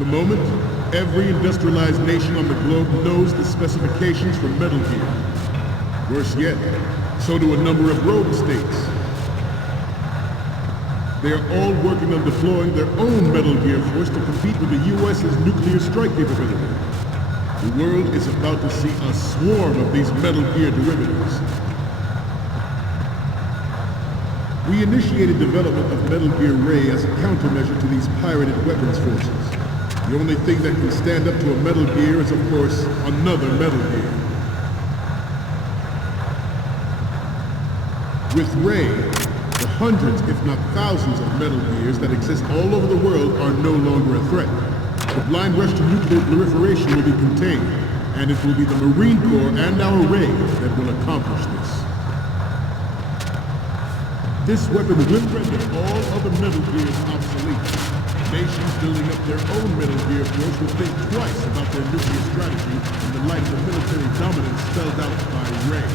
the moment, every industrialized nation on the globe knows the specifications for Metal Gear. Worse yet, so do a number of rogue states. They are all working on deploying their own Metal Gear force to compete with the U.S.'s nuclear strike capability. The world is about to see a swarm of these Metal Gear derivatives. We initiated development of Metal Gear Ray as a countermeasure to these pirated weapons forces. The only thing that can stand up to a Metal Gear is, of course, another Metal Gear. With Ray, the hundreds, if not thousands, of Metal Gears that exist all over the world are no longer a threat. The blind rush to nuclear proliferation will be contained, and it will be the Marine Corps and our Ray that will accomplish this. This weapon will render all other Metal Gears obsolete. Nations building up their own Metal Gear force will think twice about their nuclear strategy in the light of the military dominance spelled out by Ray.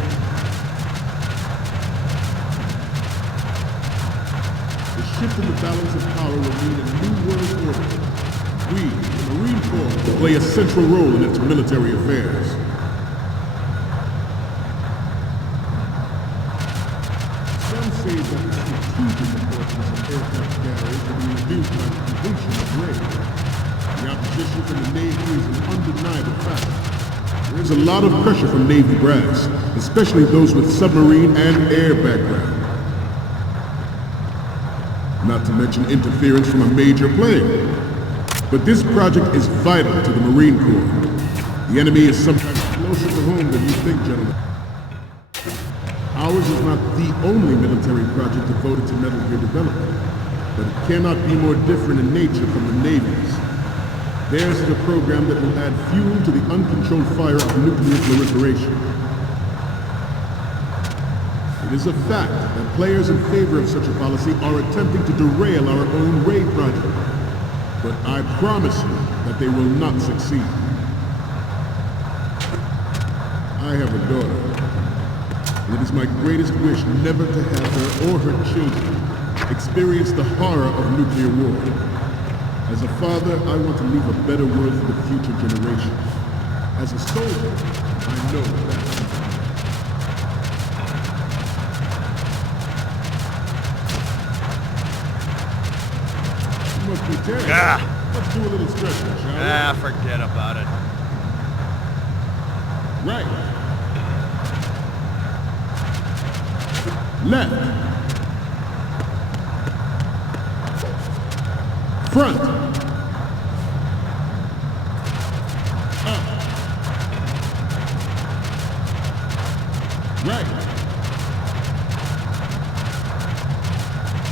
The shift in the balance of power will mean a new world order. We, the Marine Corps, will play a central role in its military affairs. Some say that the strategic importance of aircraft carriers will be reduced by the completion of Ray. The opposition from the Navy is an undeniable fact. There is a lot of pressure from Navy brass, especially those with submarine and air background. Not to mention interference from a major player. But this project is vital to the Marine Corps. The enemy is sometimes closer to home than you think, gentlemen. Ours is not the only military project devoted to Metal Gear development, but it cannot be more different in nature from the Navy's. Theirs is a program that will add fuel to the uncontrolled fire of nuclear proliferation. It is a fact that players in favor of such a policy are attempting to derail our own Ray project. But I promise you that they will not succeed. I have a daughter, and it is my greatest wish never to have her or her children experience the horror of nuclear war. As a father, I want to leave a better world for the future generation. As a soldier, I know that. Let's do a little stretching, shall we? Forget about it. Right. Left. Front. Up. Right.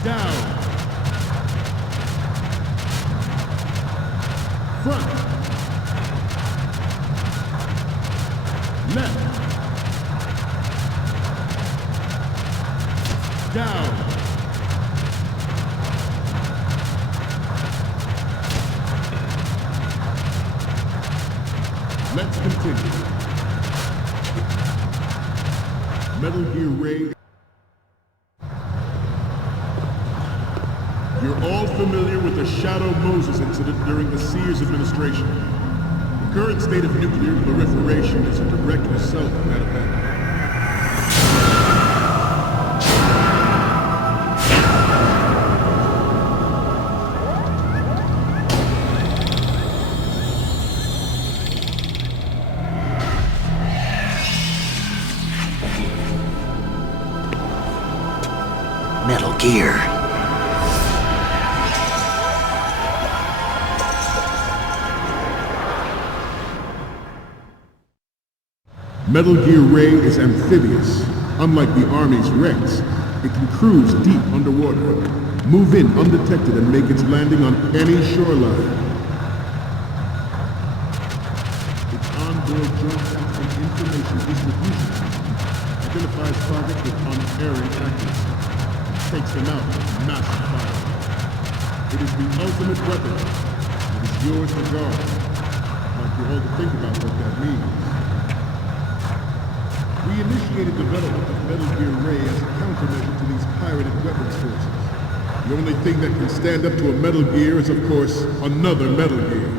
Down. Front. Left. Down. Let's continue. Metal Gear Ray. You're all familiar with the Shadow Moses incident during the Sears administration. The current state of nuclear proliferation is a direct result of that event. Metal Gear. Metal Gear Ray is amphibious. Unlike the Army's Rex, it can cruise deep underwater, move in undetected and make its landing on any shoreline. Its onboard joint and information distribution system identifies targets with unerring accuracy, takes them out with massive fire. It is the ultimate weapon. It is yours to guard. I want you all to think about what that means. We initiated development of Metal Gear Ray as a countermeasure to these pirated weapons forces. The only thing that can stand up to a Metal Gear is, of course, another Metal Gear.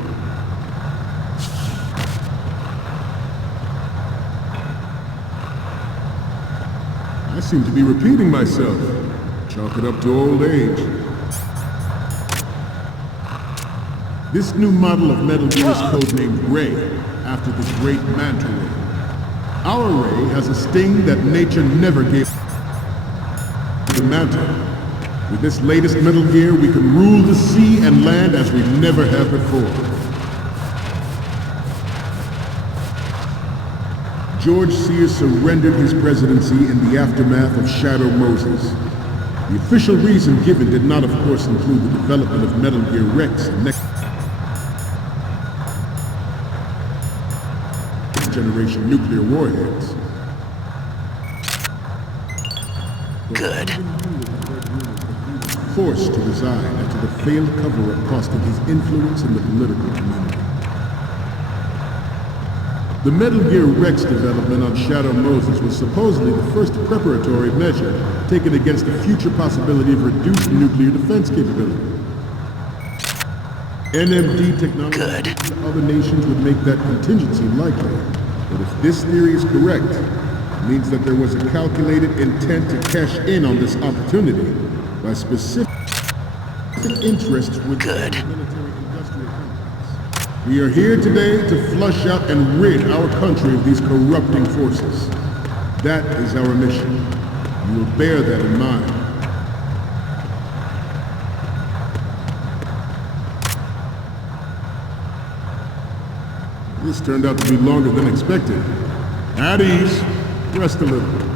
I seem to be repeating myself. Chalk it up to old age. This new model of Metal Gear is codenamed Ray, after the great Manta Ray. Our Ray has a sting that nature never gave the Manta. With this latest Metal Gear, we can rule the sea and land as we never have before. George Sears surrendered his presidency in the aftermath of Shadow Moses. The official reason given did not, of course, include the development of Metal Gear Rex and next generation nuclear warheads. Good. Forced to resign after the failed cover-up costing his influence in the political community. The Metal Gear Rex development on Shadow Moses was supposedly the first preparatory measure taken against the future possibility of reduced nuclear defense capability. NMD technology to other nations would make that contingency likely. But if this theory is correct, it means that there was a calculated intent to cash in on this opportunity by specific interests with military-industrial complex. We are here today to flush out and rid our country of these corrupting forces. That is our mission. You will bear that in mind. This turned out to be longer than expected. At ease. Rest a little.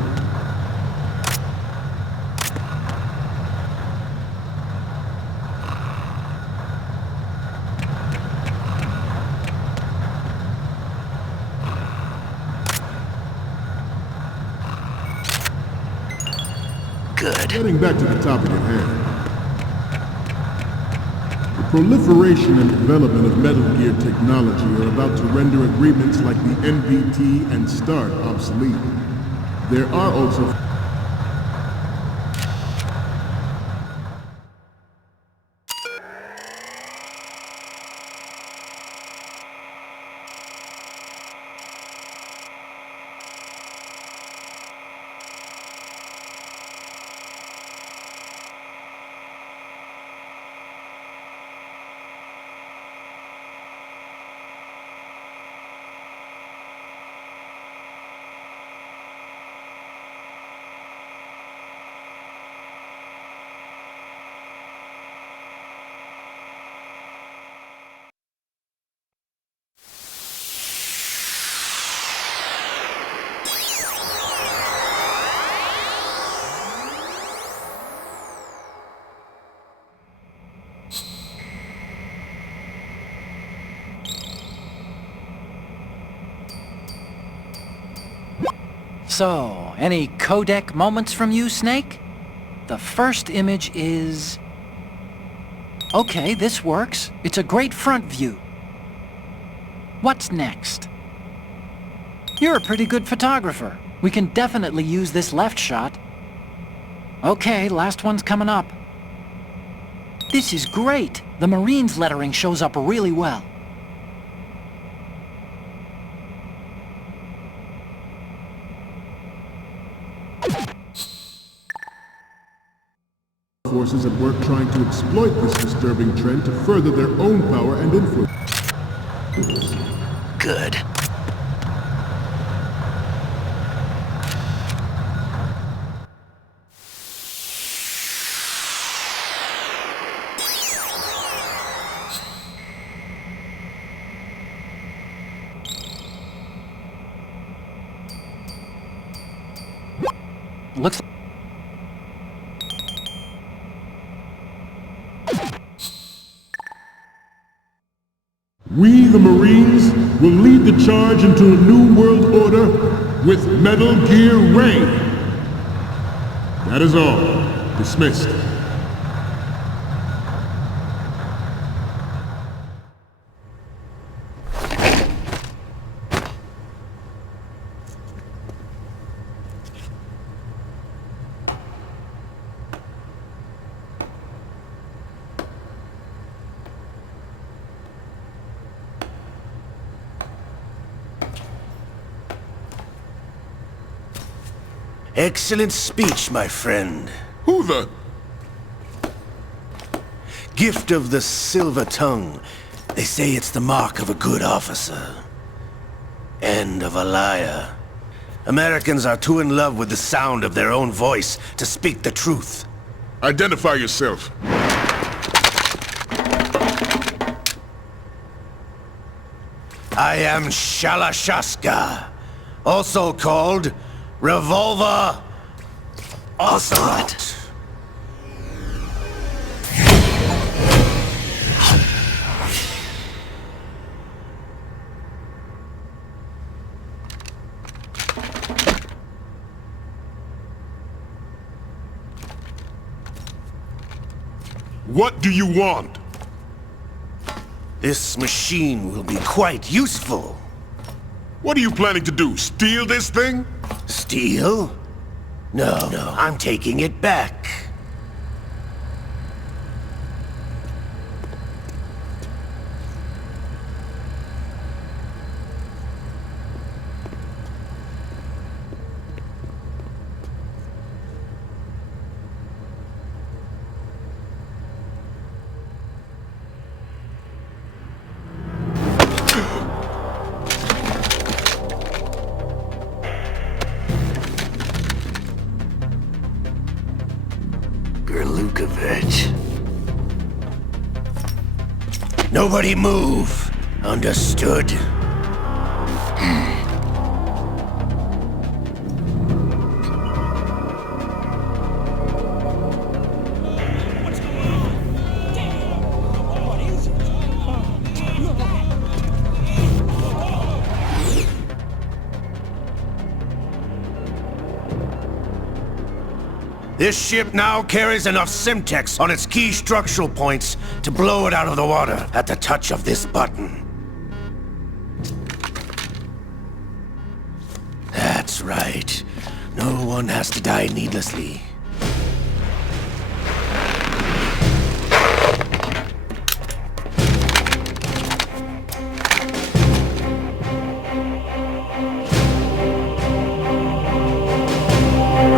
Good. Getting back to the topic at hand. The proliferation and development of Metal Gear technology are about to render agreements like the NVT and START obsolete. There are also So, any codec moments from you, Snake? The first image is... Okay, this works. It's a great front view. What's next? You're a pretty good photographer. We can definitely use this left shot. Okay, last one's coming up. This is great. The Marines lettering shows up really well. forces at work trying to exploit this disturbing trend to further their own power and influence. Good. Looks We, the Marines, will lead the charge into a new world order with Metal Gear Ray. That is all. Dismissed. Excellent speech, my friend. Who the... Gift of the silver tongue. They say it's the mark of a good officer. And of a liar. Americans are too in love with the sound of their own voice to speak the truth. Identify yourself. I am Shalashaska, also called Revolver Ocelot. What do you want? This machine will be quite useful. What are you planning to do? Steal this thing? Steal? No, I'm taking it back. Nobody move. Understood? This ship now carries enough Simtex on its key structural points to blow it out of the water at the touch of this button. That's right. No one has to die needlessly.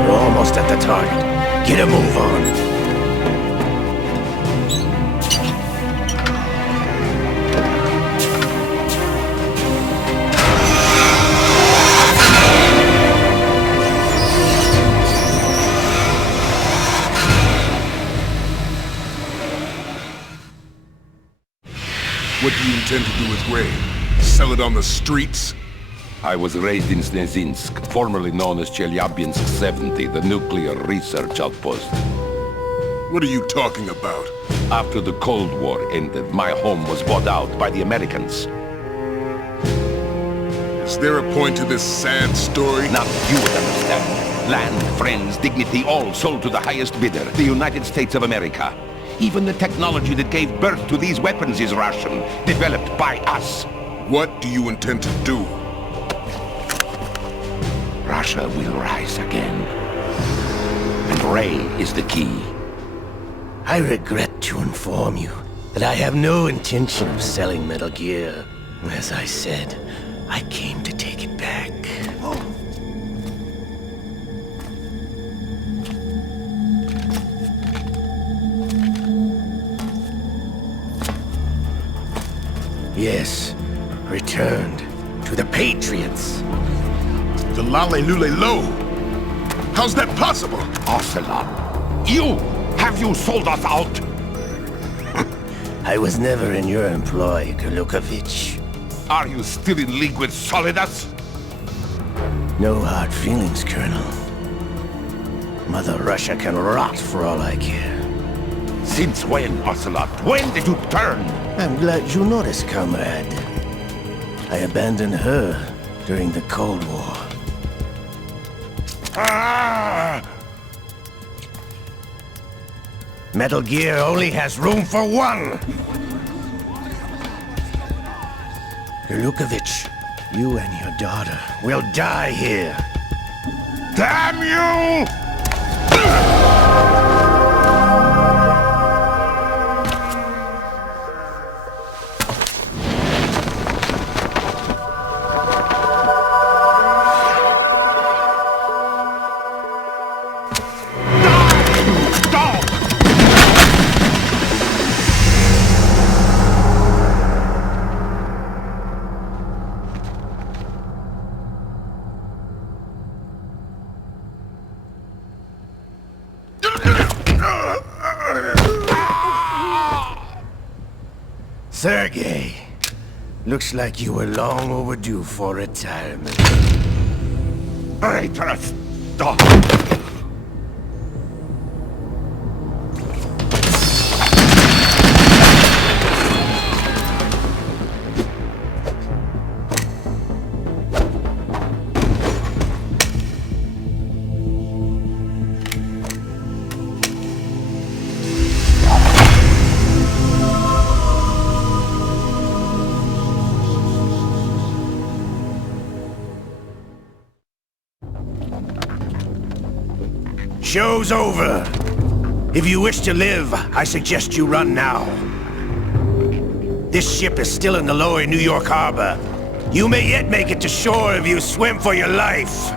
We're almost at the target. Get a move on. What do you intend to do with Gray? Sell it on the streets? I was raised in Snezinsk, formerly known as Chelyabinsk 70, the nuclear research outpost. What are you talking about? After the Cold War ended, my home was bought out by the Americans. Is there a point to this sad story? Now you would understand. Land, friends, dignity, all sold to the highest bidder, the United States of America. Even the technology that gave birth to these weapons is Russian, developed by us. What do you intend to do? Russia will rise again. And Ray is the key. I regret to inform you that I have no intention of selling Metal Gear. As I said, I came to take it back. Yes, returned to the Patriots. The Lale Lule Lo? How's that possible? Ocelot, have you sold us out? I was never in your employ, Golukovich. Are you still in league with Solidus? No hard feelings, Colonel. Mother Russia can rot for all I care. Since when, Ocelot? When did you turn? I'm glad you noticed, comrade. I abandoned her during the Cold War. Ah! Metal Gear only has room for one! Golukovich, you and your daughter will die here. Damn you! Sergey, looks like you were long overdue for retirement. Traitorous dog! Show's over. If you wish to live, I suggest you run now. This ship is still in the lower New York harbor. You may yet make it to shore if you swim for your life.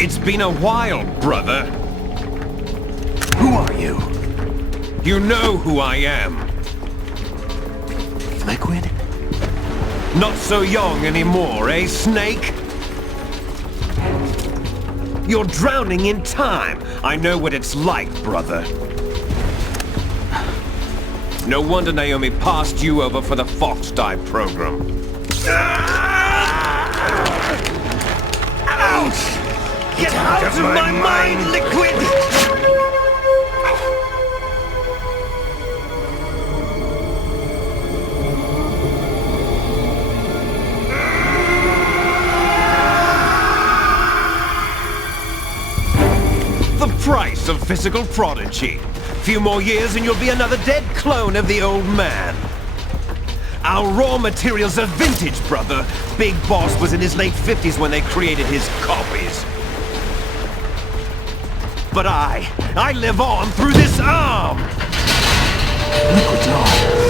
It's been a while, brother. Who are you? You know who I am. Liquid? Not so young anymore, eh, Snake? You're drowning in time. I know what it's like, brother. No wonder Naomi passed you over for the Fox Dive program. Ouch! Get out of my mind, Liquid! The price of physical prodigy. Few more years and you'll be another dead clone of the old man. Our raw materials are vintage, brother. Big Boss was in his late 50s when they created his copies. But I live on through this arm! Liquid's on.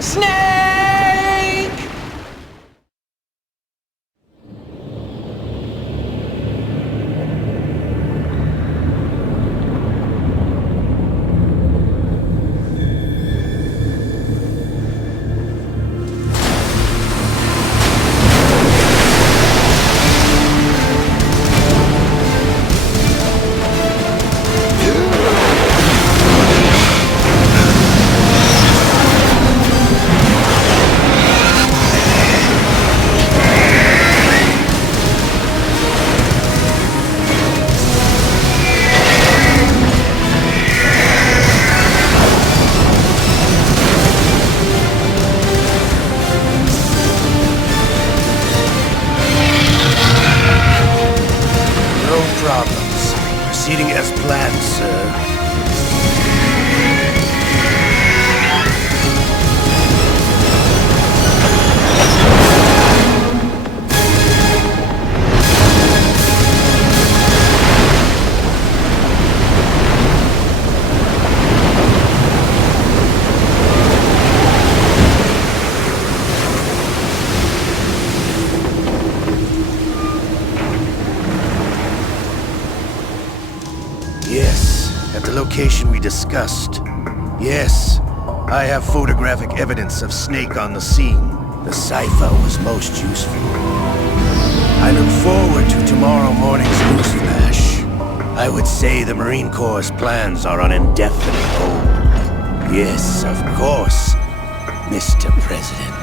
Snake! No problems. Proceeding as planned, sir. Yes, at the location we discussed. Yes, I have photographic evidence of Snake on the scene. The cipher was most useful. I look forward to tomorrow morning's news flash. I would say the Marine Corps' plans are on indefinite hold. Yes, of course, Mr. President.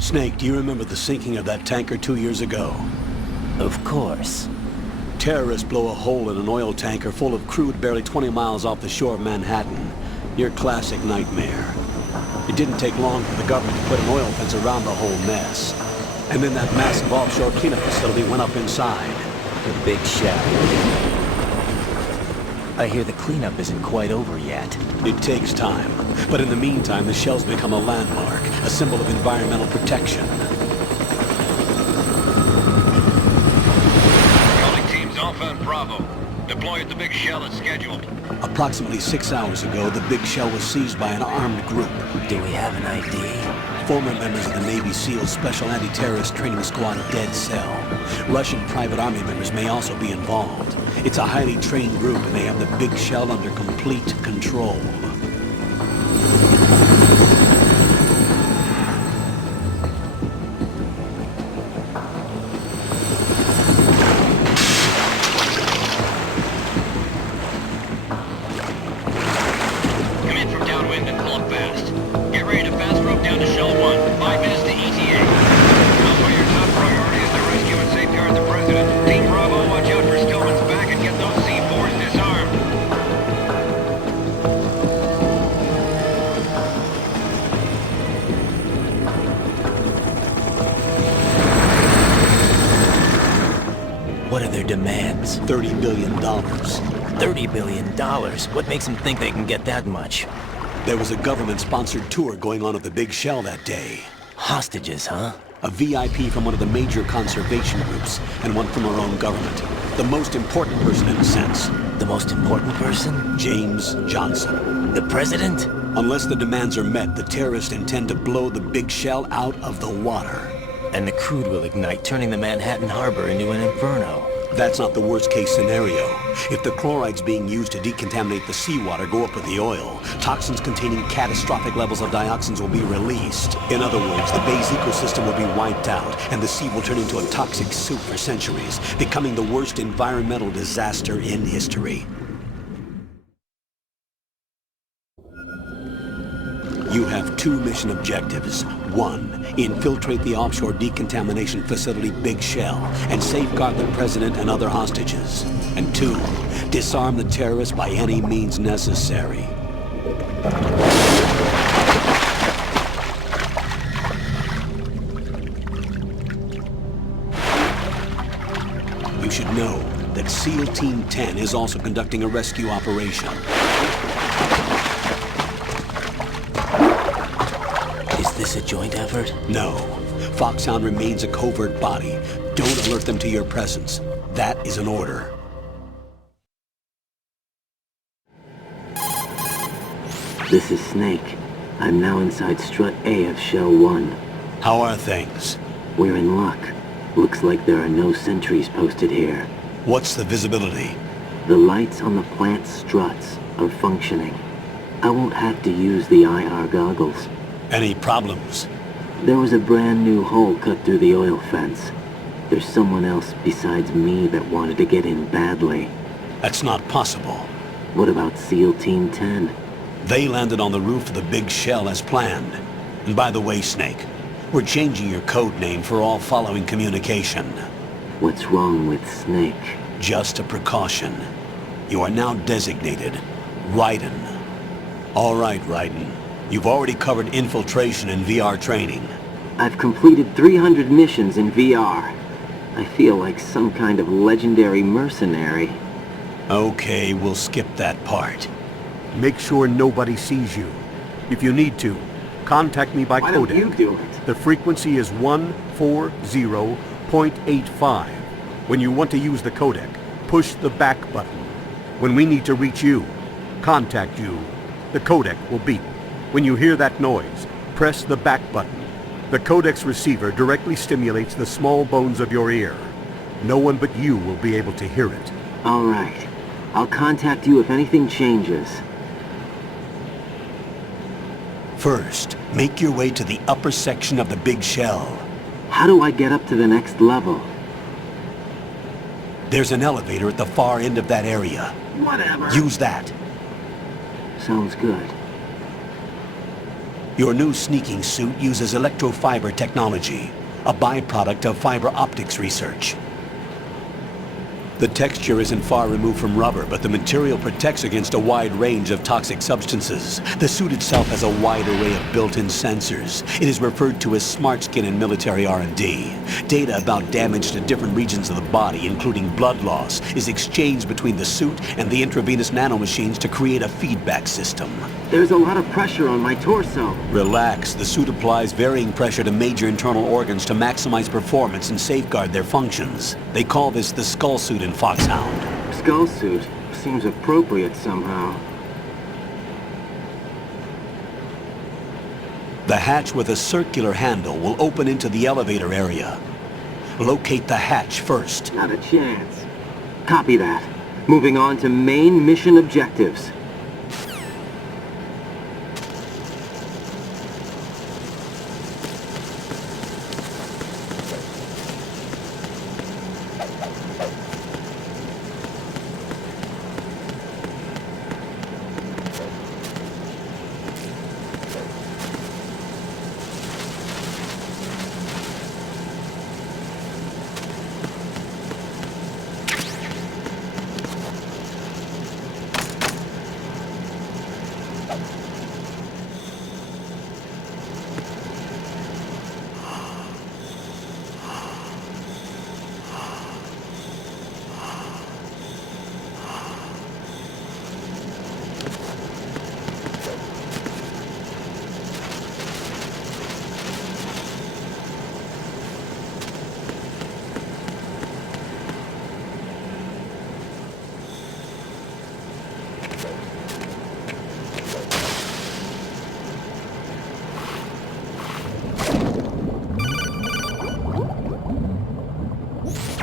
Snake, do you remember the sinking of that tanker 2 years ago? Of course. Terrorists blow a hole in an oil tanker full of crude barely 20 miles off the shore of Manhattan. Your classic nightmare. It didn't take long for the government to put an oil fence around the whole mess. And then that massive offshore cleanup facility went up inside. The big shell. I hear the cleanup isn't quite over yet. It takes time. But in the meantime, the shell's become a landmark, a symbol of environmental protection. Calling teams Alpha and Bravo. Deploy at the big shell as scheduled. Approximately 6 hours ago, the big shell was seized by an armed group. Do we have an ID? Former members of the Navy SEAL Special Anti-Terrorist Training Squad Dead Cell. Russian private army members may also be involved. It's a highly trained group, and they have the big shell under complete control. Come in from downwind and pull up fast. Get ready to fast rope down to Shell 1. 5 minutes to ETA. Also, your top priority is to rescue and safeguard the President. Team Bravo, watch out for Stillman's back and get those C4s disarmed. What are their demands? $30 billion. $30 billion? What makes them think they can get that much? There was a government-sponsored tour going on at the big shell that day. Hostages, huh? A VIP from one of the major conservation groups, and one from our own government. The most important person in a sense. The most important person? James Johnson. The President? Unless the demands are met, the terrorists intend to blow the big shell out of the water. And the crude will ignite, turning the Manhattan Harbor into an inferno. That's not the worst-case scenario. If the chlorides being used to decontaminate the seawater go up with the oil, toxins containing catastrophic levels of dioxins will be released. In other words, the bay's ecosystem will be wiped out, and the sea will turn into a toxic soup for centuries, becoming the worst environmental disaster in history. You have two mission objectives. One, infiltrate the offshore decontamination facility Big Shell and safeguard the President and other hostages. And two, disarm the terrorists by any means necessary. You should know that SEAL Team 10 is also conducting a rescue operation. Is this a joint effort? No. Foxhound remains a covert body. Don't alert them to your presence. That is an order. This is Snake. I'm now inside Strut A of Shell 1. How are things? We're in luck. Looks like there are no sentries posted here. What's the visibility? The lights on the plant's struts are functioning. I won't have to use the IR goggles. Any problems? There was a brand new hole cut through the oil fence. There's someone else besides me that wanted to get in badly. That's not possible. What about SEAL Team 10? They landed on the roof of the Big Shell as planned. And by the way, Snake, we're changing your code name for all following communication. What's wrong with Snake? Just a precaution. You are now designated Raiden. All right, Raiden. You've already covered infiltration and VR training. I've completed 300 missions in VR. I feel like some kind of legendary mercenary. Okay, we'll skip that part. Make sure nobody sees you. If you need to, contact me by Why codec. don't you do it? The frequency is 140.85. When you want to use the codec, push the back button. When we need to reach you, contact you, the codec will beep. When you hear that noise, press the back button. The codec's receiver directly stimulates the small bones of your ear. No one but you will be able to hear it. All right. I'll contact you if anything changes. First, make your way to the upper section of the Big Shell. How do I get up to the next level? There's an elevator at the far end of that area. Whatever. Use that. Sounds good. Your new sneaking suit uses electrofiber technology, a byproduct of fiber optics research. The texture isn't far removed from rubber, but the material protects against a wide range of toxic substances. The suit itself has a wide array of built-in sensors. It is referred to as smart skin in military R&D. Data about damage to different regions of the body, including blood loss, is exchanged between the suit and the intravenous nanomachines to create a feedback system. There's a lot of pressure on my torso. Relax. The suit applies varying pressure to major internal organs to maximize performance and safeguard their functions. They call this the skull suit in Foxhound. Skull suit seems appropriate somehow. The hatch with a circular handle will open into the elevator area. Locate the hatch first. Not a chance. Copy that. Moving on to main mission objectives.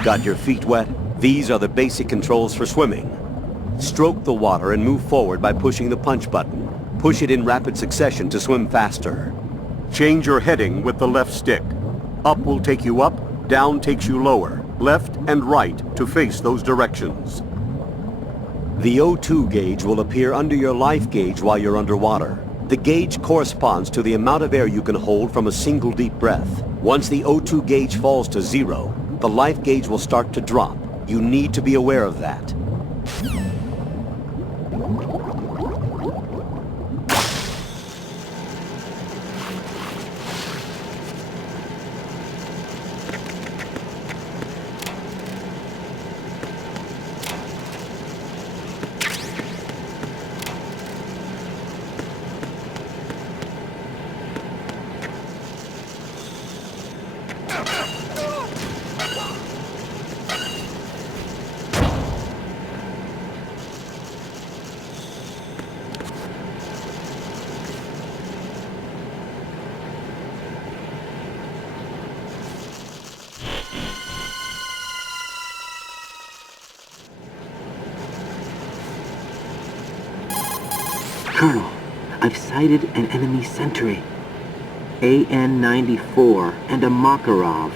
Got your feet wet? These are the basic controls for swimming. Stroke the water and move forward by pushing the punch button. Push it in rapid succession to swim faster. Change your heading with the left stick. Up will take you up, down takes you lower. Left and right to face those directions. The O2 gauge will appear under your life gauge while you're underwater. The gauge corresponds to the amount of air you can hold from a single deep breath. Once the O2 gauge falls to 0, the life gauge will start to drop. You need to be aware of that. Colonel, I've sighted an enemy sentry. AN-94 and a Makarov.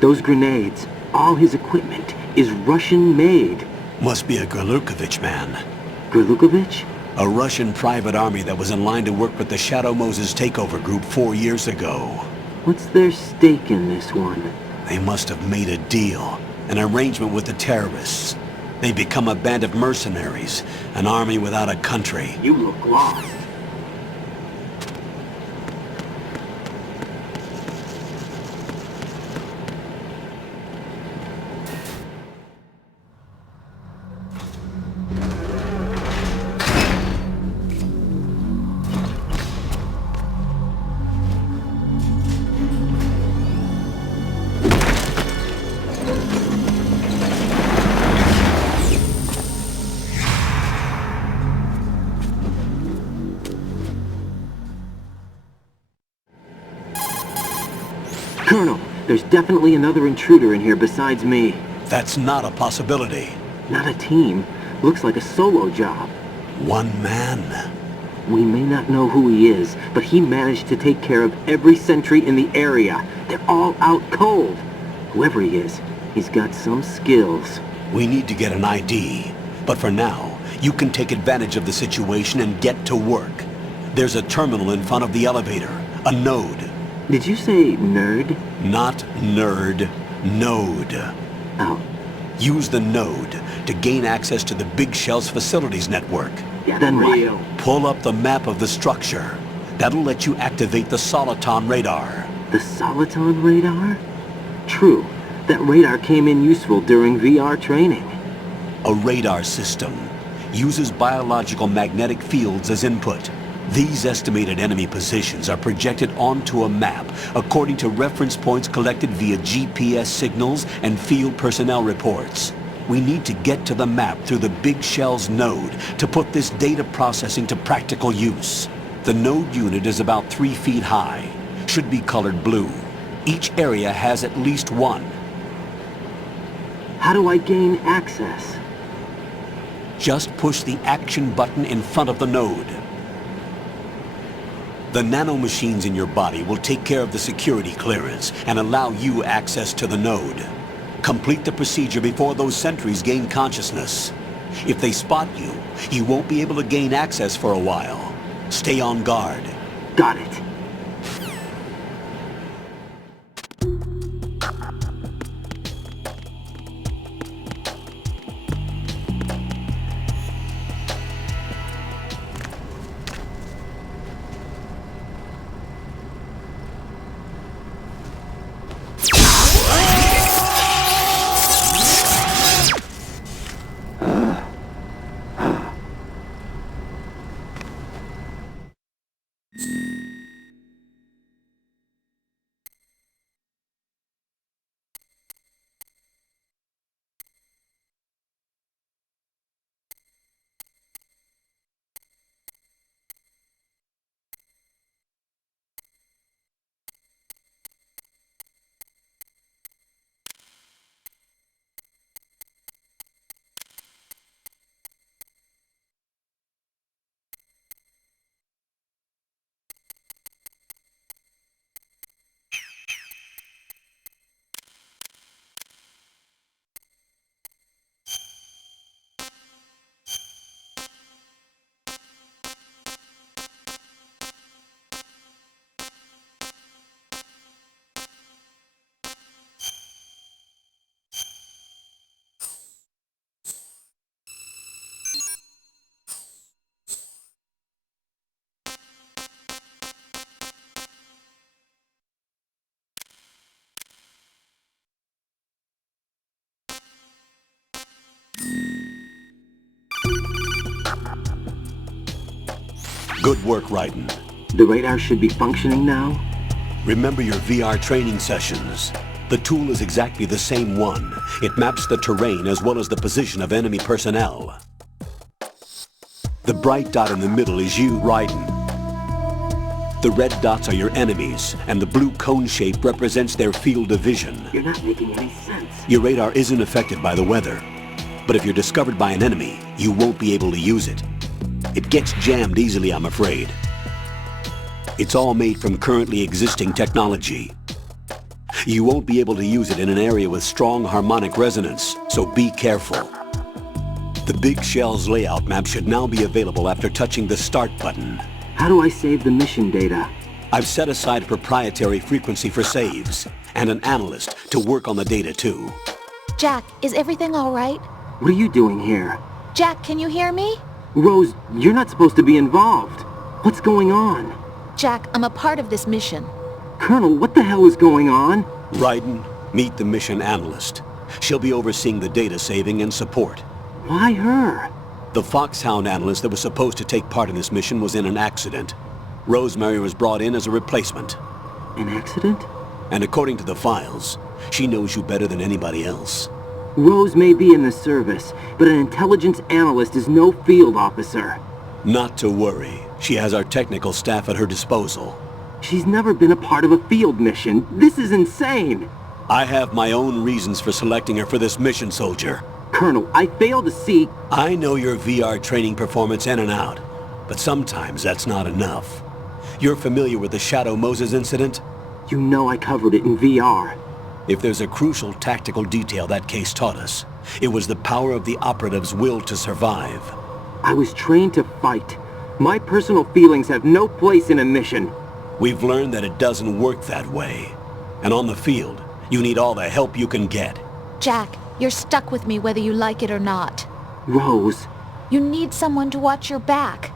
Those grenades, all his equipment, is Russian-made. Must be a Gorlukovich man. Gorlukovich? A Russian private army that was in line to work with the Shadow Moses takeover group 4 years ago. What's their stake in this one? They must have made a deal, an arrangement with the terrorists. They become a band of mercenaries, an army without a country. You look lost. Colonel, there's definitely another intruder in here besides me. That's not a possibility. Not a team. Looks like a solo job. One man. We may not know who he is, but he managed to take care of every sentry in the area. They're all out cold. Whoever he is, he's got some skills. We need to get an ID. But for now, you can take advantage of the situation and get to work. There's a terminal in front of the elevator. A node. Did you say nerd? Not nerd. Node. Oh. Use the node to gain access to the Big Shell's facilities network. Yeah, then what? Pull up the map of the structure. That'll let you activate the Soliton radar. The Soliton radar? True. That radar came in useful during VR training. A radar system uses biological magnetic fields as input. These estimated enemy positions are projected onto a map according to reference points collected via GPS signals and field personnel reports. We need to get to the map through the Big Shell's node to put this data processing to practical use. The node unit is about 3 feet high, should be colored blue. Each area has at least one. How do I gain access? Just push the action button in front of the node. The nanomachines in your body will take care of the security clearance and allow you access to the node. Complete the procedure before those sentries gain consciousness. If they spot you, you won't be able to gain access for a while. Stay on guard. Got it. Good work, Raiden. The radar should be functioning now? Remember your VR training sessions. The tool is exactly the same one. It maps the terrain as well as the position of enemy personnel. The bright dot in the middle is you, Raiden. The red dots are your enemies, and the blue cone shape represents their field of vision. You're not making any sense. Your radar isn't affected by the weather, but if you're discovered by an enemy, you won't be able to use it. It gets jammed easily, I'm afraid. It's all made from currently existing technology. You won't be able to use it in an area with strong harmonic resonance, so be careful. The Big Shell's layout map should now be available after touching the Start button. How do I save the mission data? I've set aside a proprietary frequency for saves, and an analyst to work on the data too. Jack, is everything all right? What are you doing here? Jack, can you hear me? Rose, you're not supposed to be involved. What's going on? Jack, I'm a part of this mission. Colonel, what the hell is going on? Raiden, meet the mission analyst. She'll be overseeing the data saving and support. Why her? The Foxhound analyst that was supposed to take part in this mission was in an accident. Rosemary was brought in as a replacement. An accident? And according to the files, she knows you better than anybody else. Rose may be in the service, but an intelligence analyst is no field officer. Not to worry. She has our technical staff at her disposal. She's never been a part of a field mission. This is insane. I have my own reasons for selecting her for this mission, soldier. Colonel, I fail to see... I know your VR training performance in and out, but sometimes that's not enough. You're familiar with the Shadow Moses incident? You know I covered it in VR. If there's a crucial tactical detail that case taught us, it was the power of the operative's will to survive. I was trained to fight. My personal feelings have no place in a mission. We've learned that it doesn't work that way. And on the field, you need all the help you can get. Jack, you're stuck with me whether you like it or not. Rose. You need someone to watch your back.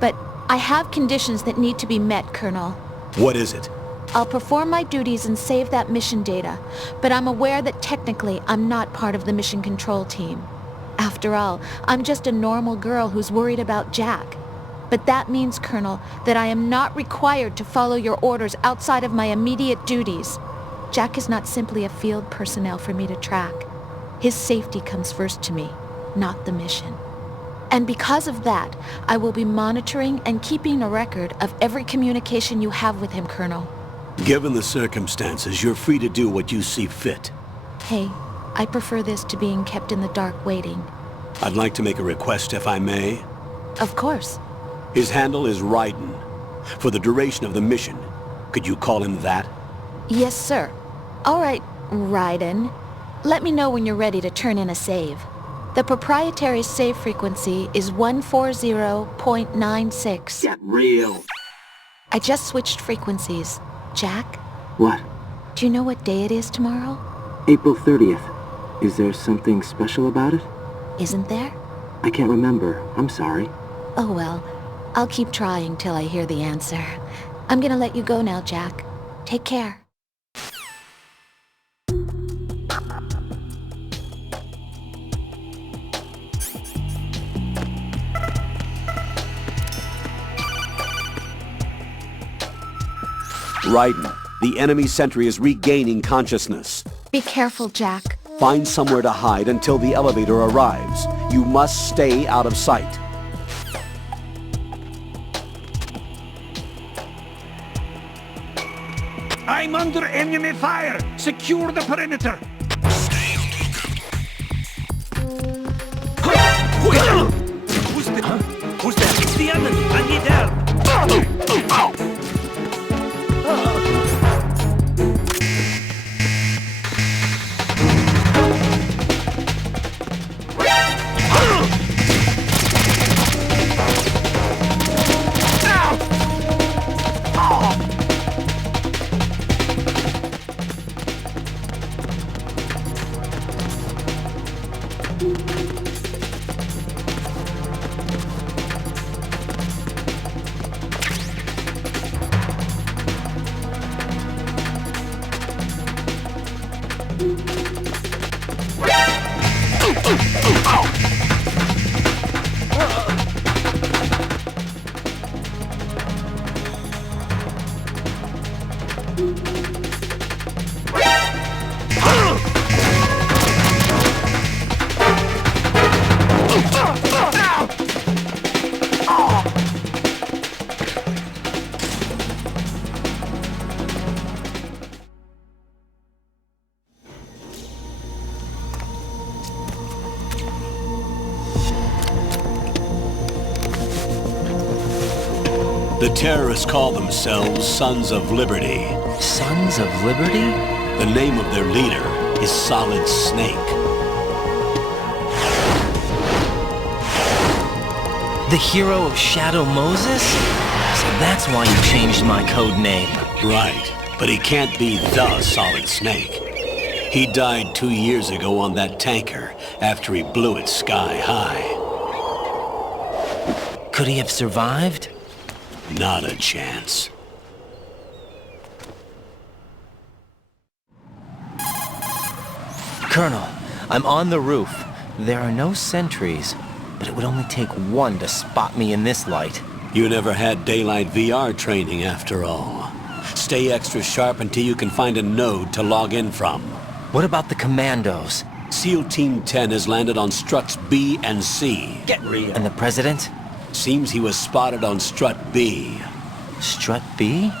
But I have conditions that need to be met, Colonel. What is it? I'll perform my duties and save that mission data, but I'm aware that technically I'm not part of the mission control team. After all, I'm just a normal girl who's worried about Jack. But that means, Colonel, that I am not required to follow your orders outside of my immediate duties. Jack is not simply a field personnel for me to track. His safety comes first to me, not the mission. And because of that, I will be monitoring and keeping a record of every communication you have with him, Colonel. Given the circumstances, you're free to do what you see fit. Hey, I prefer this to being kept in the dark waiting. I'd like to make a request, if I may. Of course. His handle is Raiden. For the duration of the mission, could you call him that? Yes, sir. All right, Raiden. Let me know when you're ready to turn in a save. The proprietary save frequency is 140.96. Get real. I just switched frequencies. Jack? What? Do you know what day it is tomorrow? April 30th. Is there something special about it? Isn't there? I can't remember. I'm sorry. Oh well, I'll keep trying till I hear the answer. I'm gonna let you go now, Jack. Take care. Raiden, the enemy sentry is regaining consciousness. Be careful, Jack. Find somewhere to hide until the elevator arrives. You must stay out of sight. I'm under enemy fire! Secure the perimeter! Who's there? It's the enemy! I need help! The terrorists call themselves Sons of Liberty. Sons of Liberty? The name of their leader is Solid Snake. The hero of Shadow Moses? So that's why you changed my code name. Right, but he can't be the Solid Snake. He died 2 years ago on that tanker after he blew it sky high. Could he have survived? Not a chance. Colonel, I'm on the roof. There are no sentries, but it would only take one to spot me in this light. You never had daylight VR training after all. Stay extra sharp until you can find a node to log in from. What about the commandos? SEAL Team 10 has landed on struts B and C. Get real. And the president? Seems he was spotted on strut B. Strut B?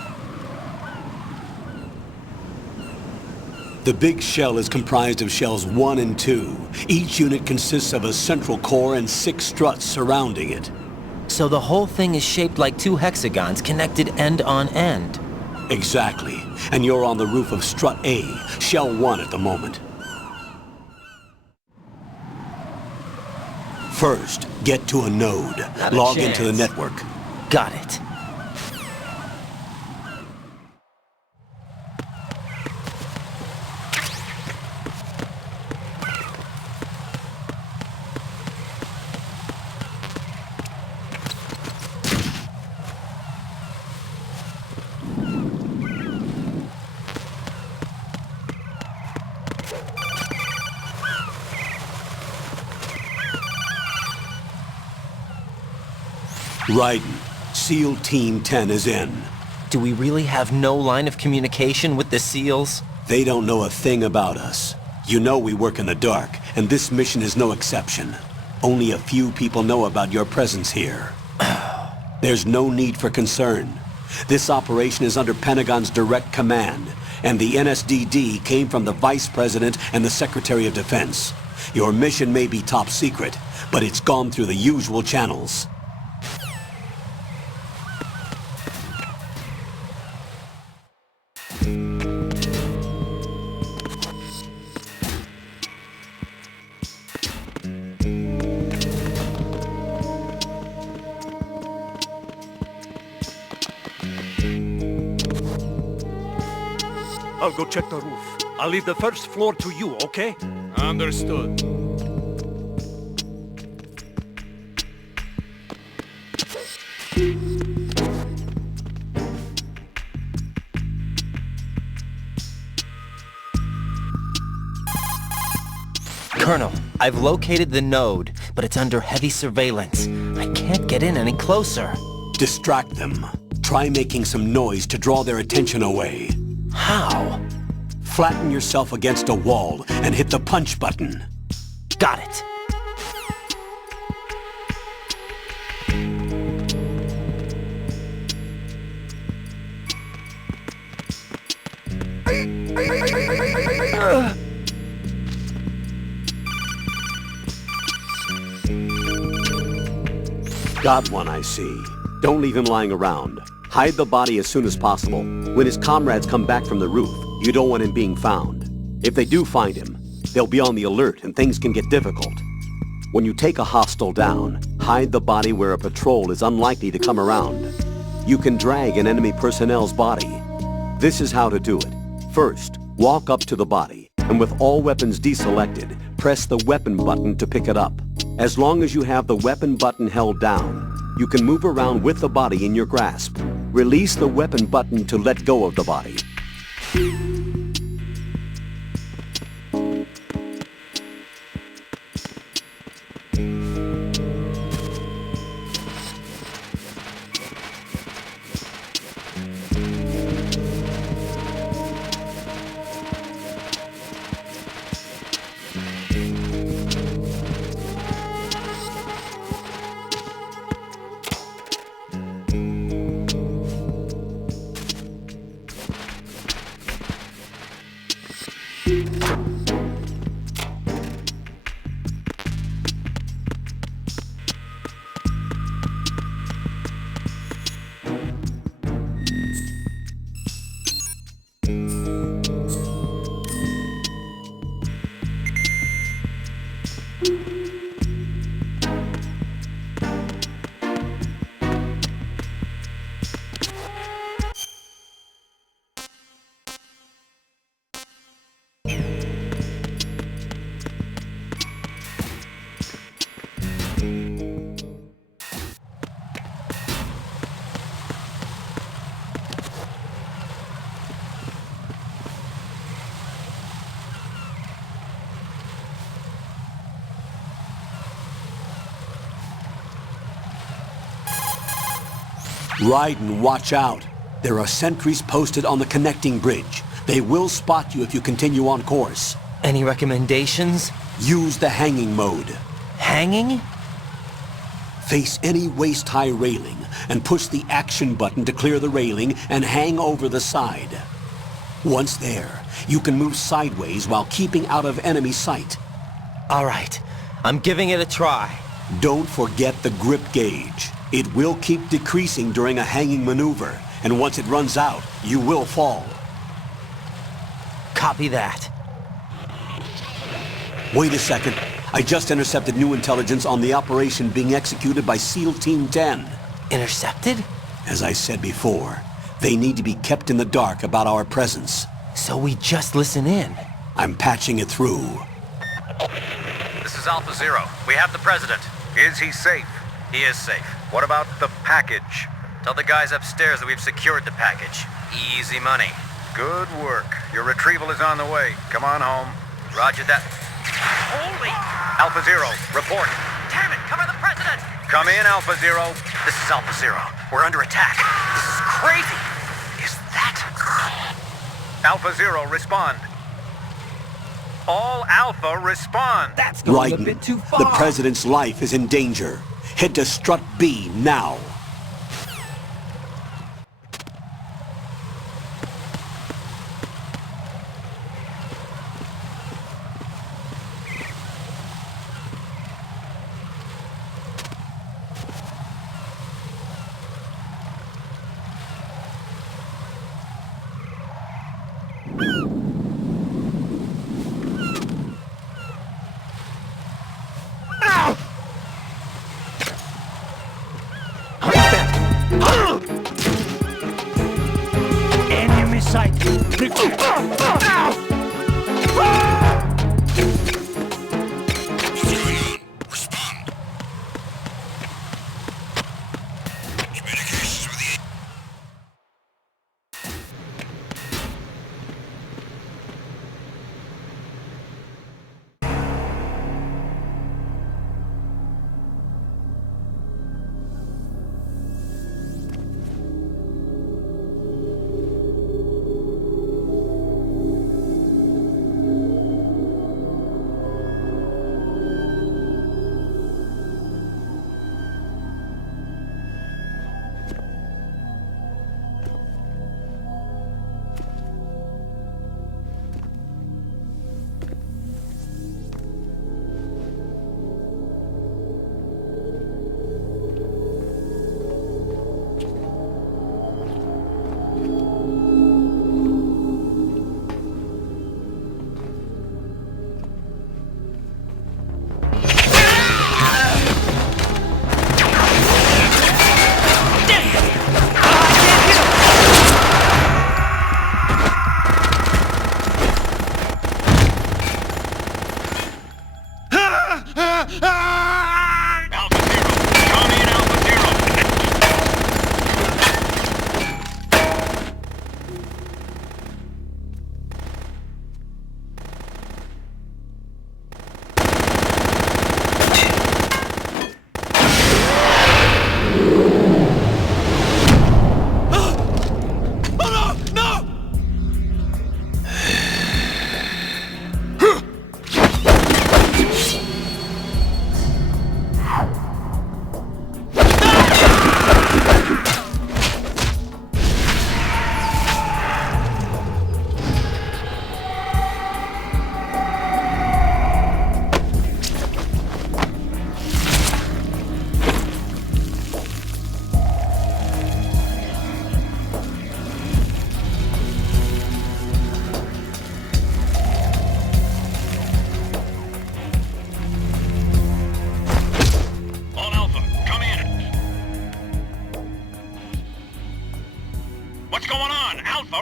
The big shell is comprised of shells 1 and 2. Each unit consists of a central core and 6 struts surrounding it. So the whole thing is shaped like 2 hexagons connected end on end. Exactly. And you're on the roof of strut A, shell 1 at the moment. First, get to a node. Log into the network. Got it. Raiden, SEAL Team 10 is in. Do we really have no line of communication with the SEALs? They don't know a thing about us. You know we work in the dark, and this mission is no exception. Only a few people know about your presence here. There's no need for concern. This operation is under Pentagon's direct command, and the NSDD came from the Vice President and the Secretary of Defense. Your mission may be top secret, but it's gone through the usual channels. I'll go check the roof. I'll leave the first floor to you, okay? Understood. Colonel, I've located the node, but it's under heavy surveillance. I can't get in any closer. Distract them. Try making some noise to draw their attention away. How? Flatten yourself against a wall and hit the punch button. Got it. Got one, I see. Don't leave him lying around. Hide the body as soon as possible. When his comrades come back from the roof, you don't want him being found. If they do find him, they'll be on the alert and things can get difficult. When you take a hostile down, hide the body where a patrol is unlikely to come around. You can drag an enemy personnel's body. This is how to do it. First, walk up to the body, and with all weapons deselected, press the weapon button to pick it up. As long as you have the weapon button held down, you can move around with the body in your grasp. Release the weapon button to let go of the body. Raiden, watch out. There are sentries posted on the connecting bridge. They will spot you if you continue on course. Any recommendations? Use the hanging mode. Hanging? Face any waist-high railing and push the action button to clear the railing and hang over the side. Once there, you can move sideways while keeping out of enemy sight. All right, I'm giving it a try. Don't forget the grip gauge. It will keep decreasing during a hanging maneuver, and once it runs out, you will fall. Copy that. Wait a second. I just intercepted new intelligence on the operation being executed by SEAL Team 10. Intercepted? As I said before, they need to be kept in the dark about our presence. So we just listen in. I'm patching it through. This is Alpha Zero. We have the President. Is he safe? He is safe. What about the package? Tell the guys upstairs that we've secured the package. Easy money. Good work. Your retrieval is on the way. Come on home. Roger that. Holy! Alpha Zero, report. Damn it! Cover the President! Come in, Alpha Zero. This is Alpha Zero. We're under attack. This is crazy. Is that... Alpha Zero, respond. All Alpha, respond. That's going a Raiden, bit too far. the President's life is in danger. Head to Strut B now. Enemy sight.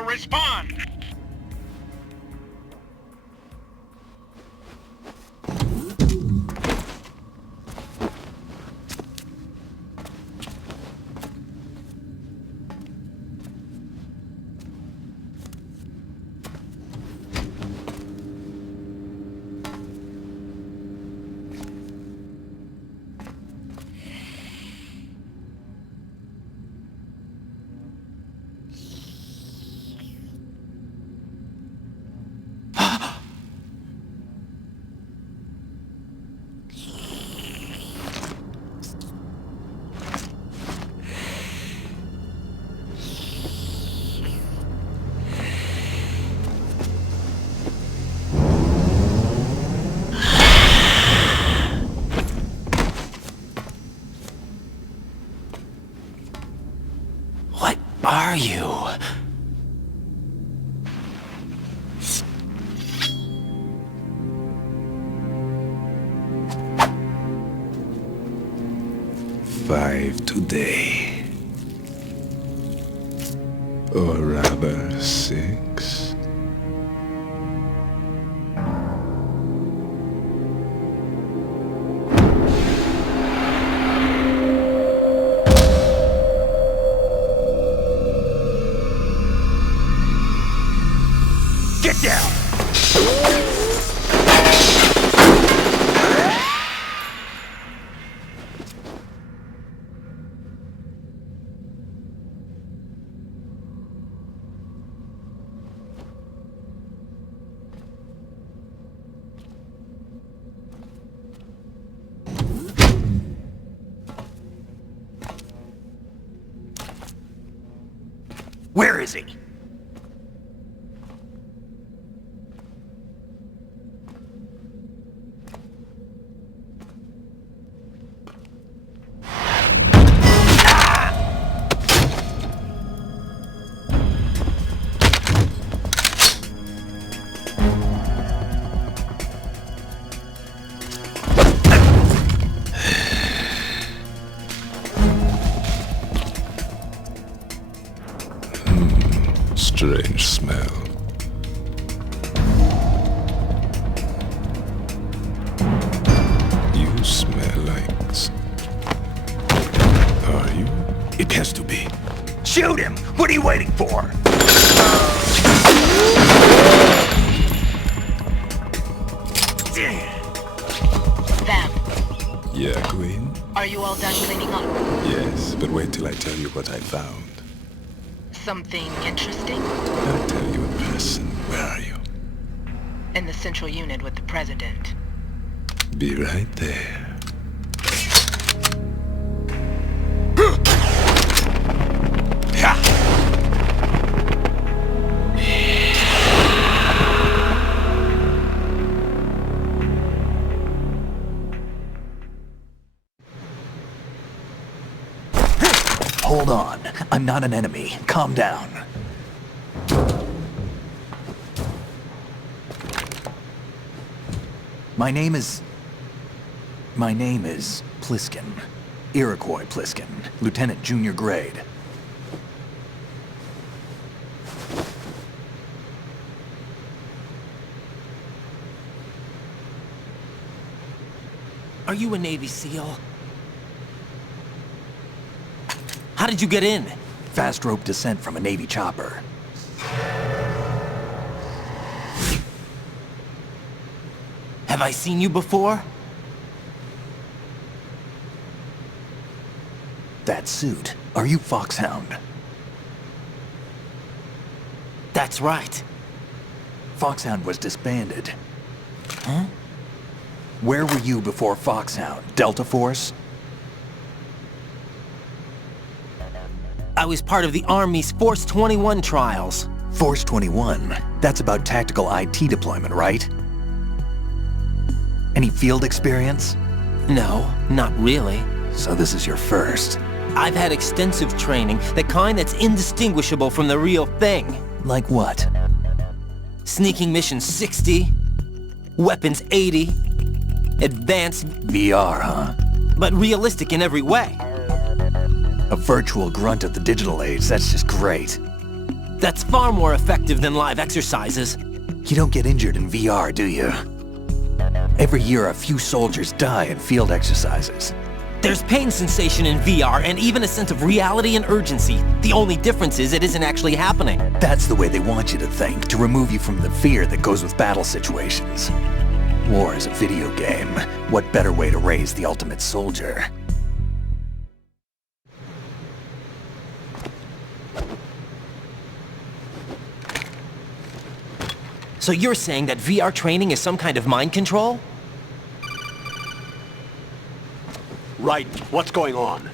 Respond! are you? Five today. Or rather, 6. Get down! Where is he? Strange smell. You smell like... Are you? It has to be. Shoot him! What are you waiting for? Vam, Yeah, Queen? are you all done cleaning up? Yes, but wait till I tell you what I found. Something interesting? I'll tell you in person. Where are you? In the central unit with the president. Be right there. Hold on. I'm not an enemy. Calm down. My name is Pliskin. Iroquois Pliskin. Lieutenant Junior Grade. Are you a Navy SEAL? How did you get in? Fast rope descent from a Navy chopper. Have I seen you before? That suit. Are you Foxhound? That's right. Foxhound was disbanded. Huh? Where were you before Foxhound? Delta Force? I was part of the Army's Force 21 trials. Force 21? That's about tactical IT deployment, right? Any field experience? No, not really. So this is your first. I've had extensive training, the kind that's indistinguishable from the real thing. Like what? Sneaking mission 60, weapons 80, advanced... VR, huh? But realistic in every way. A virtual grunt of the digital age, that's just great. That's far more effective than live exercises. You don't get injured in VR, do you? Every year a few soldiers die in field exercises. There's pain sensation in VR and even a sense of reality and urgency. The only difference is it isn't actually happening. That's the way they want you to think, to remove you from the fear that goes with battle situations. War is a video game. What better way to raise the ultimate soldier? So you're saying that VR training is some kind of mind control? Right. What's going on?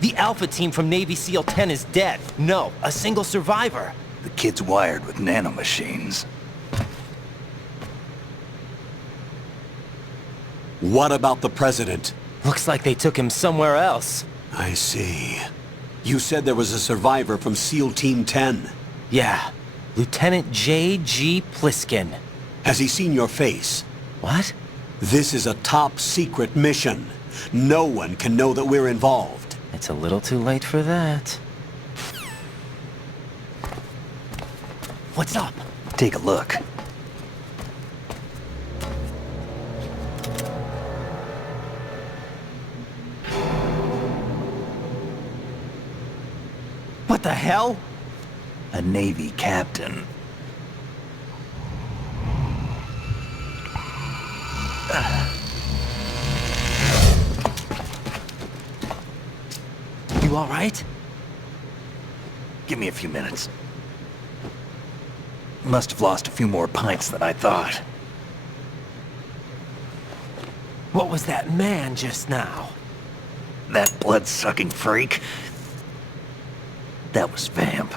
The Alpha team from Navy SEAL 10 is dead. No, a single survivor. The kid's wired with nanomachines. What about the president? Looks like they took him somewhere else. I see. You said there was a survivor from SEAL Team 10. Yeah, Lieutenant J.G. Pliskin. Has he seen your face? What? This is a top-secret mission. No one can know that we're involved. It's a little too late for that. What's up? Take a look. What the hell? A Navy captain. You all right? Give me a few minutes. Must have lost a few more pints than I thought. What was that man just now? That blood-sucking freak. That was Vamp.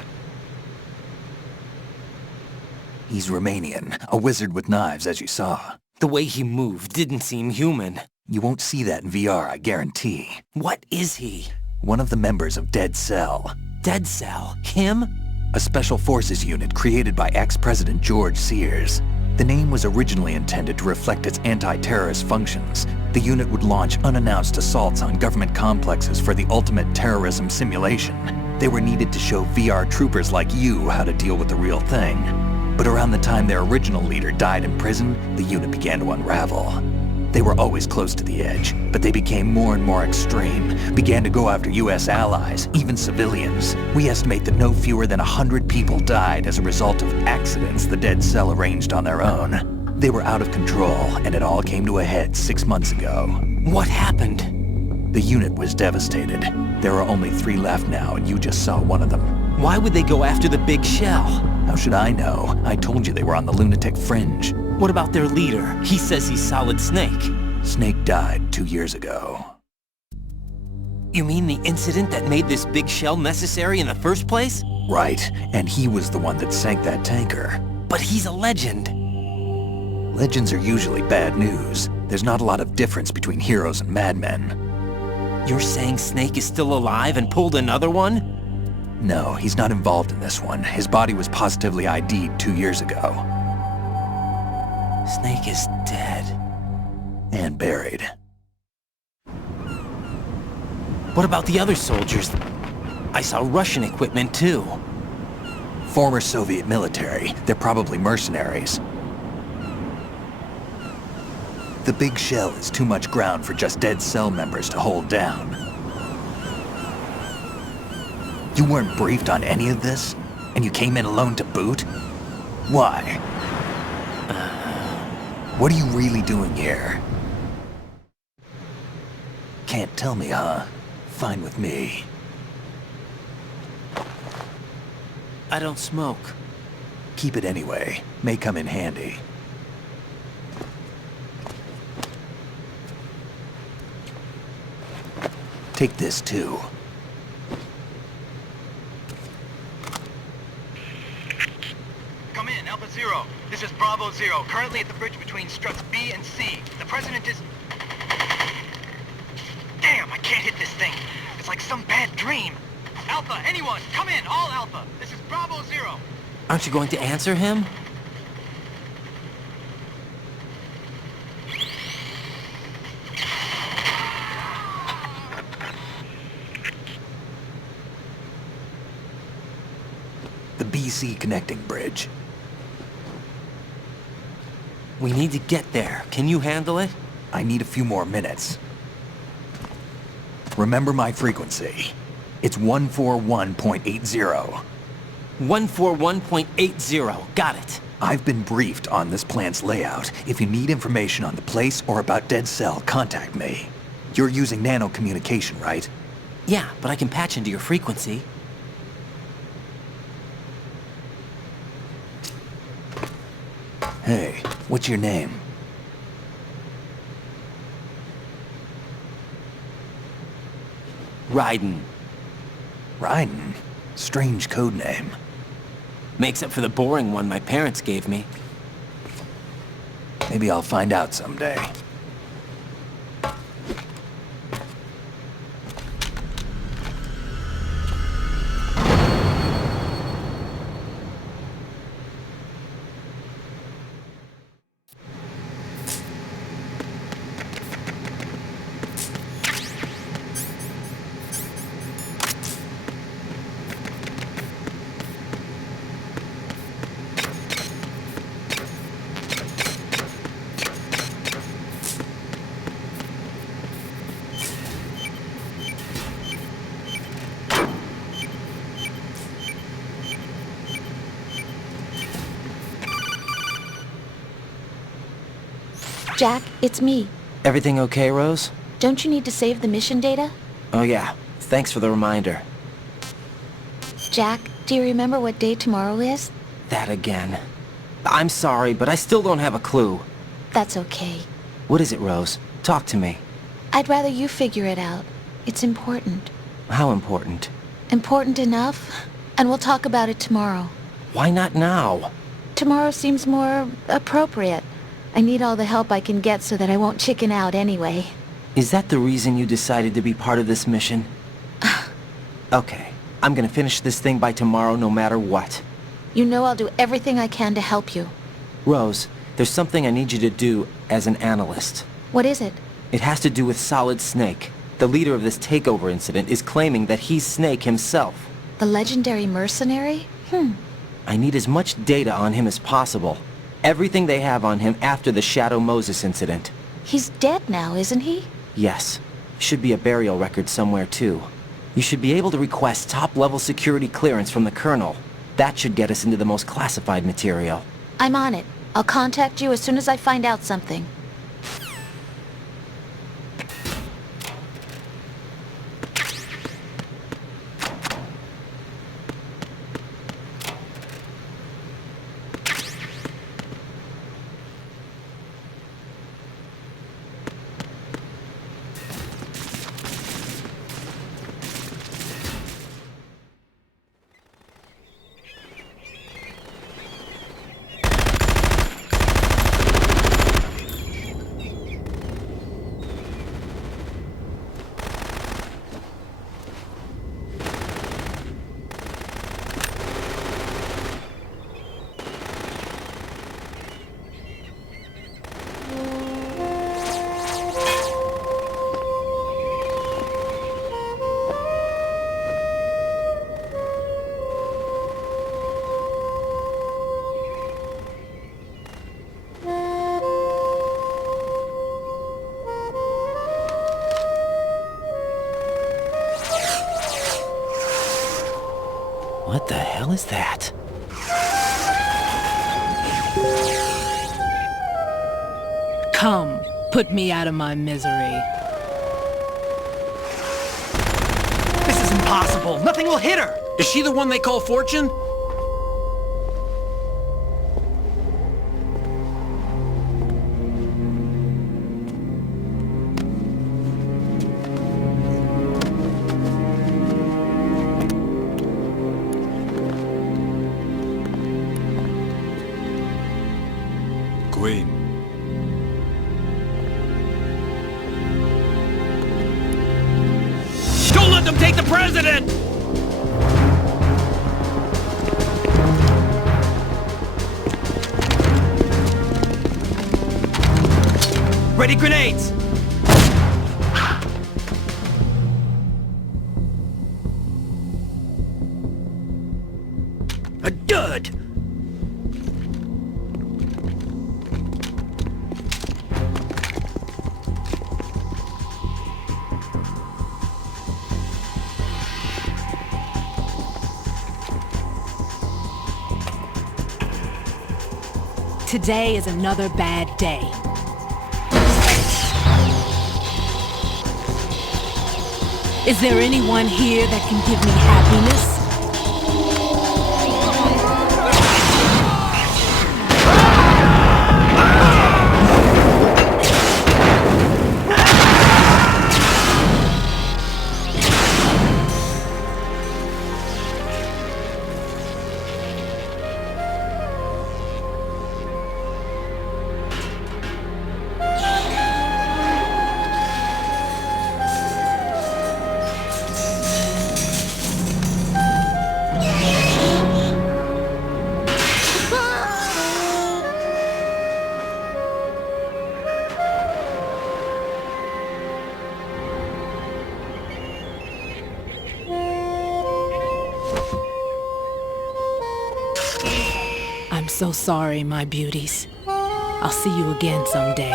He's Romanian, a wizard with knives, as you saw. The way he moved didn't seem human. You won't see that in VR, I guarantee. What is he? One of the members of Dead Cell. Dead Cell? Him? A special forces unit created by ex-President George Sears. The name was originally intended to reflect its anti-terrorist functions. The unit would launch unannounced assaults on government complexes for the ultimate terrorism simulation. They were needed to show VR troopers like you how to deal with the real thing. But around the time their original leader died in prison, the unit began to unravel. They were always close to the edge, but they became more and more extreme, began to go after US allies, even civilians. We estimate that no fewer than 100 people died as a result of accidents the Dead Cell arranged on their own. They were out of control, and it all came to a head 6 months ago. What happened? The unit was devastated. There are only 3 left now, and you just saw one of them. Why would they go after the big shell? How should I know? I told you they were on the lunatic fringe. What about their leader? He says he's Solid Snake. Snake died 2 years ago. You mean the incident that made this big shell necessary in the first place? Right, and he was the one that sank that tanker. But he's a legend. Legends are usually bad news. There's not a lot of difference between heroes and madmen. You're saying Snake is still alive and pulled another one? No, he's not involved in this one. His body was positively ID'd 2 years ago. Snake is dead. And buried. What about the other soldiers? I saw Russian equipment too. Former Soviet military. They're probably mercenaries. The big shell is too much ground for just Dead Cell members to hold down. You weren't briefed on any of this? And you came in alone to boot? Why? What are you really doing here? Can't tell me, huh? Fine with me. I don't smoke. Keep it anyway. May come in handy. Take this too. Come in, Alpha Zero. This is Bravo Zero, currently at the bridge between struts B and C. The President is... Damn, I can't hit this thing. It's like some bad dream. Alpha, anyone, come in, all Alpha. This is Bravo Zero. Aren't you going to answer him? The BC connecting bridge. We need to get there. Can you handle it? I need a few more minutes. Remember my frequency. It's 141.80. 141.80. Got it. I've been briefed on this plant's layout. If you need information on the place or about Dead Cell, contact me. You're using nano communication, right? Yeah, but I can patch into your frequency. Hey, what's your name? Raiden. Raiden? Strange code name. Makes up for the boring one my parents gave me. Maybe I'll find out someday. Jack, it's me. Everything okay, Rose? Don't you need to save the mission data? Oh yeah, thanks for the reminder. Jack, do you remember what day tomorrow is? That again. I'm sorry, but I still don't have a clue. That's okay. What is it, Rose? Talk to me. I'd rather you figure it out. It's important. How important? Important enough? And we'll talk about it tomorrow. Why not now? Tomorrow seems more appropriate. I need all the help I can get so that I won't chicken out anyway. Is that the reason you decided to be part of this mission? Okay, I'm gonna finish this thing by tomorrow no matter what. You know I'll do everything I can to help you. Rose, there's something I need you to do as an analyst. What is it? It has to do with Solid Snake. The leader of this takeover incident is claiming that he's Snake himself. The legendary mercenary? I need as much data on him as possible. Everything they have on him after the Shadow Moses incident. He's dead now, isn't he? Yes. Should be a burial record somewhere, too. You should be able to request top-level security clearance from the Colonel. That should get us into the most classified material. I'm on it. I'll contact you as soon as I find out something. What the hell is that? Come, put me out of my misery. This is impossible. Nothing will hit her. Is she the one they call Fortune? Queen. Don't let them take the president! Ready grenades! A dud! Today is another bad day. Is there anyone here that can give me happiness? I'm so sorry, my beauties. I'll see you again someday.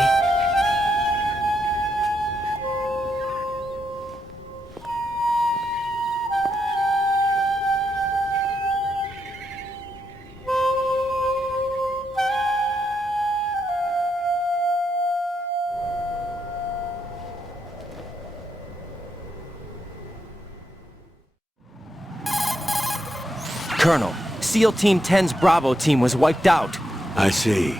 Colonel, SEAL Team 10's Bravo team was wiped out. I see.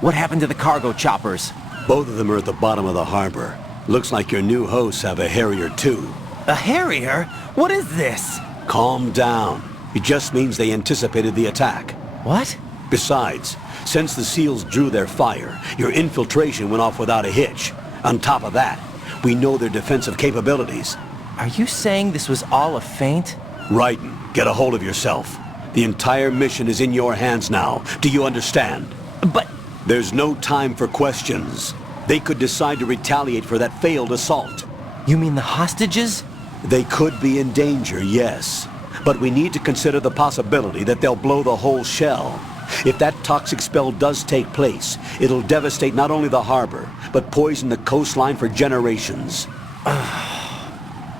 What happened to the cargo choppers? Both of them are at the bottom of the harbor. Looks like your new hosts have a Harrier too. A Harrier? What is this? Calm down. It just means they anticipated the attack. What? Besides, since the SEALs drew their fire, your infiltration went off without a hitch. On top of that, we know their defensive capabilities. Are you saying this was all a feint? Raiden, get a hold of yourself. The entire mission is in your hands now. Do you understand? But... There's no time for questions. They could decide to retaliate for that failed assault. You mean the hostages? They could be in danger, yes. But we need to consider the possibility that they'll blow the whole shell. If that toxic spell does take place, it'll devastate not only the harbor, but poison the coastline for generations.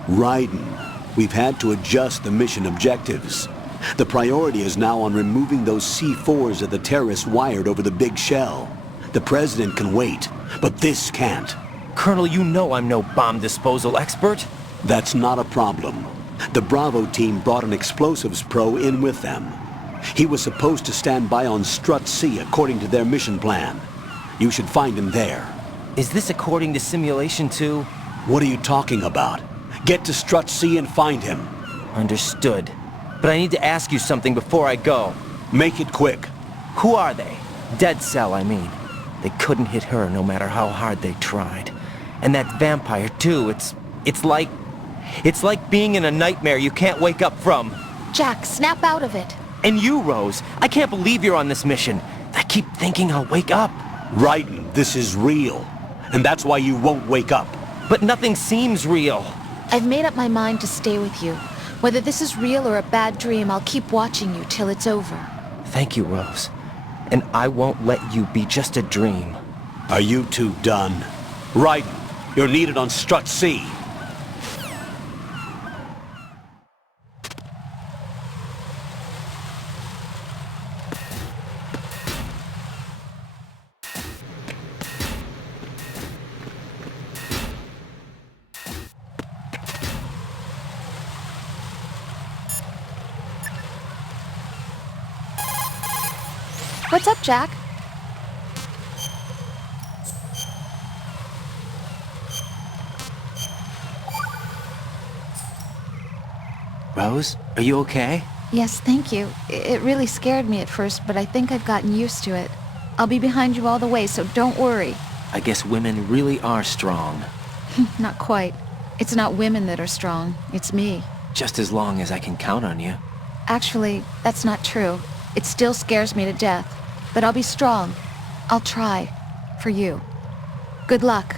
Raiden, we've had to adjust the mission objectives. The priority is now on removing those C4s that the terrorists wired over the big shell. The President can wait, but this can't. Colonel, you know I'm no bomb disposal expert. That's not a problem. The Bravo team brought an explosives pro in with them. He was supposed to stand by on Strut C according to their mission plan. You should find him there. Is this according to Simulation 2? What are you talking about? Get to Strut C and find him. Understood. But I need to ask you something before I go. Make it quick. Who are they? Dead Cell, I mean. They couldn't hit her no matter how hard they tried. And that vampire, too, it's like being in a nightmare you can't wake up from. Jack, snap out of it. And you, Rose, I can't believe you're on this mission. I keep thinking I'll wake up. Raiden, this is real. And that's why you won't wake up. But nothing seems real. I've made up my mind to stay with you. Whether this is real or a bad dream, I'll keep watching you till it's over. Thank you, Rose. And I won't let you be just a dream. Are you two done? Raiden, you're needed on Strut C. What's up, Jack? Rose, are you okay? Yes, thank you. It really scared me at first, but I think I've gotten used to it. I'll be behind you all the way, so don't worry. I guess women really are strong. Not quite. It's not women that are strong. It's me. Just as long as I can count on you. Actually, that's not true. It still scares me to death. But I'll be strong. I'll try. For you. Good luck.